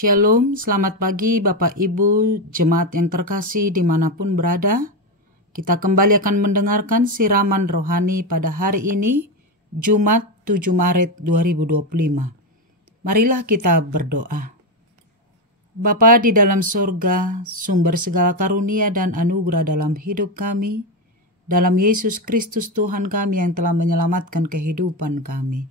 Shalom, selamat pagi Bapak Ibu, jemaat yang terkasih dimanapun berada. Kita kembali akan mendengarkan siraman rohani pada hari ini, Jumat 7 Maret 2025. Marilah kita berdoa. Bapa di dalam surga, sumber segala karunia dan anugerah dalam hidup kami, dalam Yesus Kristus Tuhan kami yang telah menyelamatkan kehidupan kami.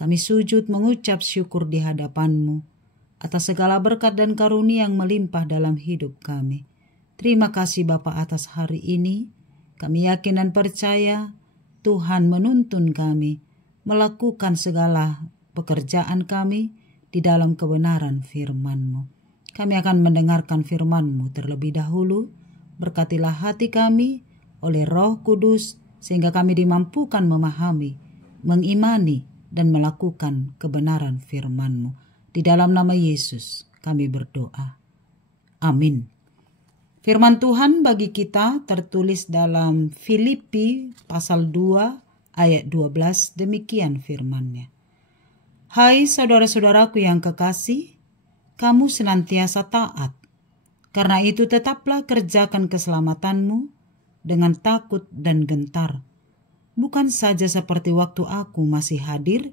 Kami sujud mengucap syukur di hadapan-Mu atas segala berkat dan karunia yang melimpah dalam hidup kami. Terima kasih Bapa atas hari ini. Kami yakin dan percaya Tuhan menuntun kami melakukan segala pekerjaan kami di dalam kebenaran firman-Mu. Kami akan mendengarkan firman-Mu terlebih dahulu. Berkatilah hati kami oleh Roh Kudus sehingga kami dimampukan memahami, mengimani, dan melakukan kebenaran firman-Mu. Di dalam nama Yesus kami berdoa. Amin. Firman Tuhan bagi kita tertulis dalam Filipi pasal 2 ayat 12, demikian firman-Nya. Hai saudara-saudaraku yang kekasih, kamu senantiasa taat. Karena itu tetaplah kerjakan keselamatanmu dengan takut dan gentar. Bukan saja seperti waktu aku masih hadir,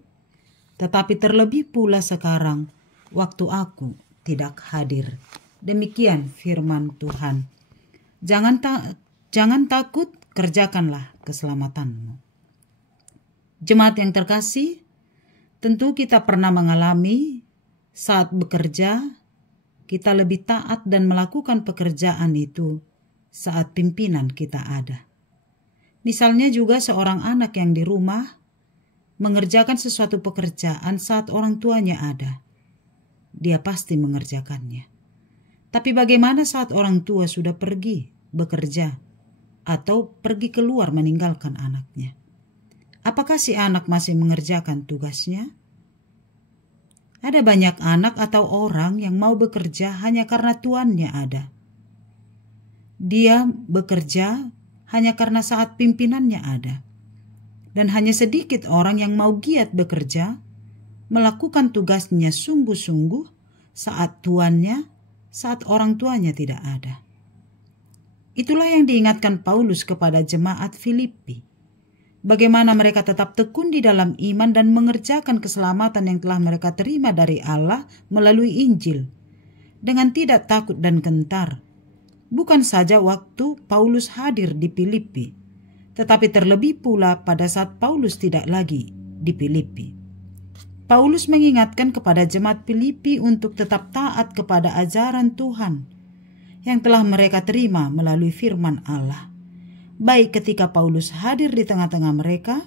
tetapi terlebih pula sekarang, waktu aku tidak hadir. Demikian firman Tuhan. Jangan takut, kerjakanlah keselamatanmu. Jemaat yang terkasih, tentu kita pernah mengalami saat bekerja, kita lebih taat dan melakukan pekerjaan itu saat pimpinan kita ada. Misalnya juga seorang anak yang di rumah mengerjakan sesuatu pekerjaan saat orang tuanya ada. Dia pasti mengerjakannya. Tapi bagaimana saat orang tua sudah pergi bekerja atau pergi keluar meninggalkan anaknya? Apakah si anak masih mengerjakan tugasnya? Ada banyak anak atau orang yang mau bekerja hanya karena tuannya ada. Dia bekerja hanya karena saat pimpinannya ada. Dan hanya sedikit orang yang mau giat bekerja, melakukan tugasnya sungguh-sungguh saat orang tuanya tidak ada. Itulah yang diingatkan Paulus kepada jemaat Filipi. Bagaimana mereka tetap tekun di dalam iman dan mengerjakan keselamatan yang telah mereka terima dari Allah melalui Injil, dengan tidak takut dan gentar. Bukan saja waktu Paulus hadir di Filipi, tetapi terlebih pula pada saat Paulus tidak lagi di Filipi. Paulus mengingatkan kepada jemaat Filipi untuk tetap taat kepada ajaran Tuhan yang telah mereka terima melalui firman Allah, baik ketika Paulus hadir di tengah-tengah mereka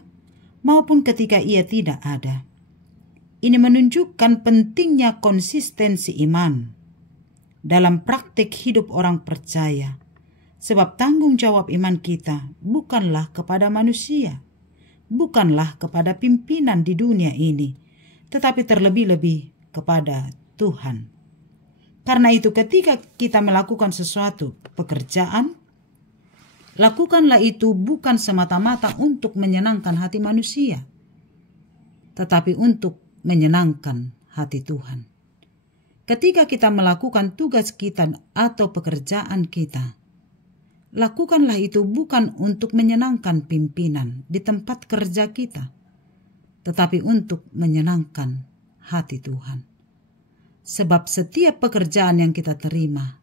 maupun ketika ia tidak ada. Ini menunjukkan pentingnya konsistensi iman dalam praktik hidup orang percaya. Sebab tanggung jawab iman kita bukanlah kepada manusia, bukanlah kepada pimpinan di dunia ini, tetapi terlebih-lebih kepada Tuhan. Karena itu ketika kita melakukan sesuatu pekerjaan, lakukanlah itu bukan semata-mata untuk menyenangkan hati manusia, tetapi untuk menyenangkan hati Tuhan. Ketika kita melakukan tugas kita atau pekerjaan kita, lakukanlah itu bukan untuk menyenangkan pimpinan di tempat kerja kita, tetapi untuk menyenangkan hati Tuhan. Sebab setiap pekerjaan yang kita terima,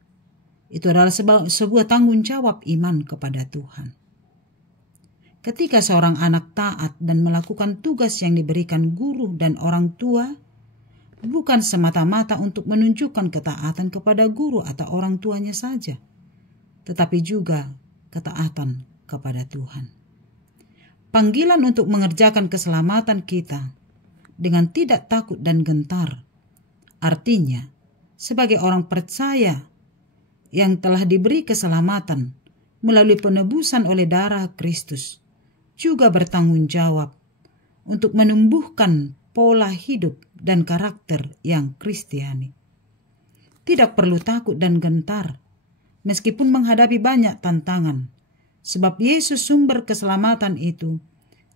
itu adalah sebuah tanggung jawab iman kepada Tuhan. Ketika seorang anak taat dan melakukan tugas yang diberikan guru dan orang tua, bukan semata-mata untuk menunjukkan ketaatan kepada guru atau orang tuanya saja, tetapi juga ketaatan kepada Tuhan. Panggilan untuk mengerjakan keselamatan kita dengan tidak takut dan gentar, artinya sebagai orang percaya yang telah diberi keselamatan melalui penebusan oleh darah Kristus, juga bertanggung jawab untuk menumbuhkan pola hidup dan karakter yang Kristiani. Tidak perlu takut dan gentar meskipun menghadapi banyak tantangan, sebab Yesus sumber keselamatan itu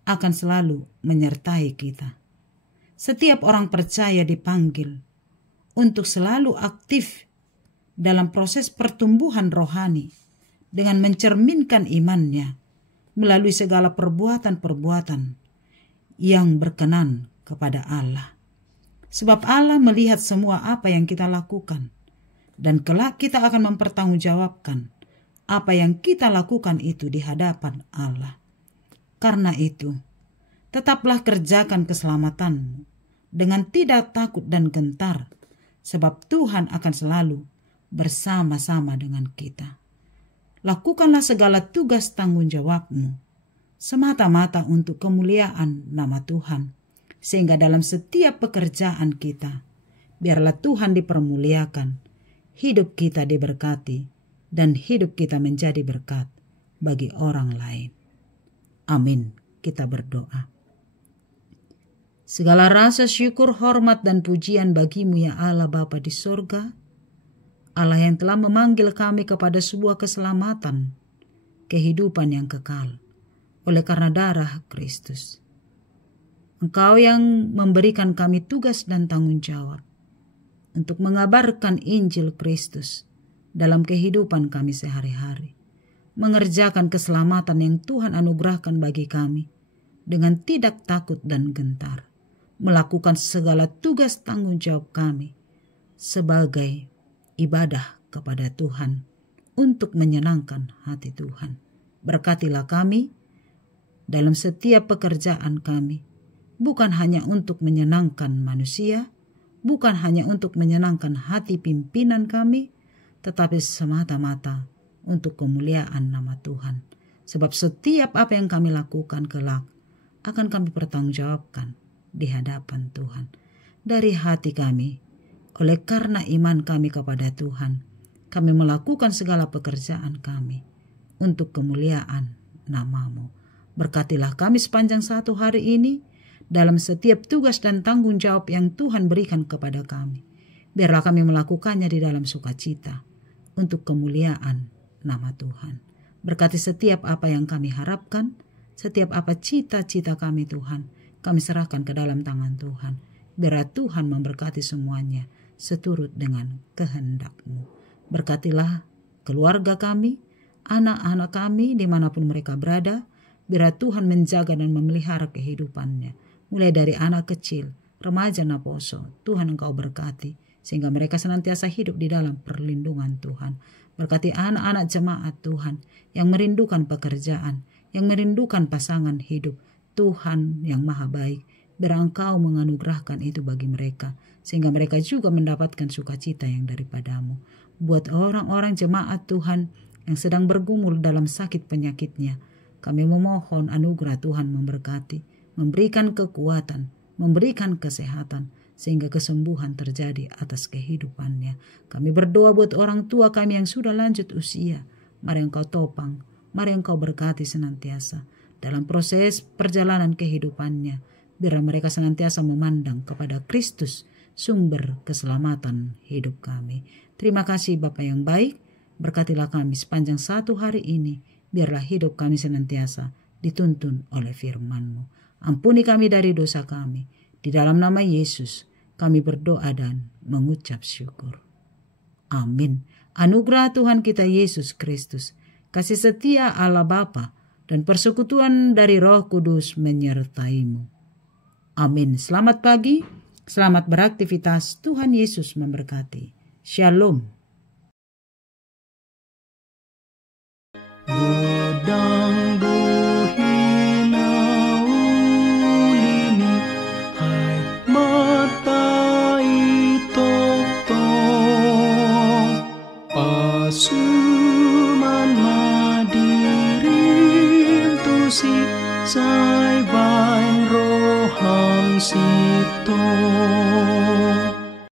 akan selalu menyertai kita. Setiap orang percaya dipanggil untuk selalu aktif dalam proses pertumbuhan rohani dengan mencerminkan imannya melalui segala perbuatan-perbuatan yang berkenan kepada Allah. Sebab Allah melihat semua apa yang kita lakukan, dan kelak kita akan mempertanggungjawabkan apa yang kita lakukan itu di hadapan Allah. Karena itu, tetaplah kerjakan keselamatanmu dengan tidak takut dan gentar, sebab Tuhan akan selalu bersama-sama dengan kita. Lakukanlah segala tugas tanggung jawabmu semata-mata untuk kemuliaan nama Tuhan, sehingga dalam setiap pekerjaan kita, biarlah Tuhan dipermuliakan, hidup kita diberkati, dan hidup kita menjadi berkat bagi orang lain. Amin. Kita berdoa. Segala rasa syukur, hormat, dan pujian bagimu ya Allah Bapa di sorga, Allah yang telah memanggil kami kepada sebuah keselamatan, kehidupan yang kekal, oleh karena darah Kristus. Engkau yang memberikan kami tugas dan tanggung jawab untuk mengabarkan Injil Kristus dalam kehidupan kami sehari-hari, mengerjakan keselamatan yang Tuhan anugerahkan bagi kami dengan tidak takut dan gentar, melakukan segala tugas tanggung jawab kami sebagai ibadah kepada Tuhan untuk menyenangkan hati Tuhan. Berkatilah kami dalam setiap pekerjaan kami, bukan hanya untuk menyenangkan manusia, bukan hanya untuk menyenangkan hati pimpinan kami, tetapi semata-mata untuk kemuliaan nama Tuhan. Sebab setiap apa yang kami lakukan kelak akan kami pertanggungjawabkan di hadapan Tuhan. Dari hati kami, oleh karena iman kami kepada Tuhan, kami melakukan segala pekerjaan kami untuk kemuliaan nama-Mu. Berkatilah kami sepanjang satu hari ini dalam setiap tugas dan tanggung jawab yang Tuhan berikan kepada kami. Biarlah kami melakukannya di dalam sukacita untuk kemuliaan nama Tuhan. Berkati setiap apa yang kami harapkan, setiap apa cita-cita kami Tuhan, kami serahkan ke dalam tangan Tuhan. Biarlah Tuhan memberkati semuanya seturut dengan kehendak-Mu. Berkatilah keluarga kami, anak-anak kami dimanapun mereka berada. Biarlah Tuhan menjaga dan memelihara kehidupannya. Mulai dari anak kecil, remaja naposo, Tuhan Engkau berkati, sehingga mereka senantiasa hidup di dalam perlindungan Tuhan. Berkati anak-anak jemaat Tuhan yang merindukan pekerjaan, yang merindukan pasangan hidup. Tuhan yang maha baik, biar Engkau menganugerahkan itu bagi mereka, sehingga mereka juga mendapatkan sukacita yang daripada-Mu. Buat orang-orang jemaat Tuhan yang sedang bergumul dalam sakit penyakitnya, kami memohon anugerah Tuhan memberkati, memberikan kekuatan, memberikan kesehatan, sehingga kesembuhan terjadi atas kehidupannya. Kami berdoa buat orang tua kami yang sudah lanjut usia. Mari Engkau topang, mari Engkau berkati senantiasa dalam proses perjalanan kehidupannya. Biar mereka senantiasa memandang kepada Kristus, sumber keselamatan hidup kami. Terima kasih Bapa yang baik, berkatilah kami sepanjang satu hari ini. Biarlah hidup kami senantiasa dituntun oleh firman-Mu. Ampuni kami dari dosa kami. Di dalam nama Yesus kami berdoa dan mengucap syukur. Amin. Anugerah Tuhan kita Yesus Kristus, kasih setia Allah Bapa, dan persekutuan dari Roh Kudus menyertai-Mu. Amin. Selamat pagi, selamat beraktivitas. Tuhan Yesus memberkati. Shalom. Godang buhina ulini, hai matai totong, pasuman madirin tusi, sai bain rohang sitong.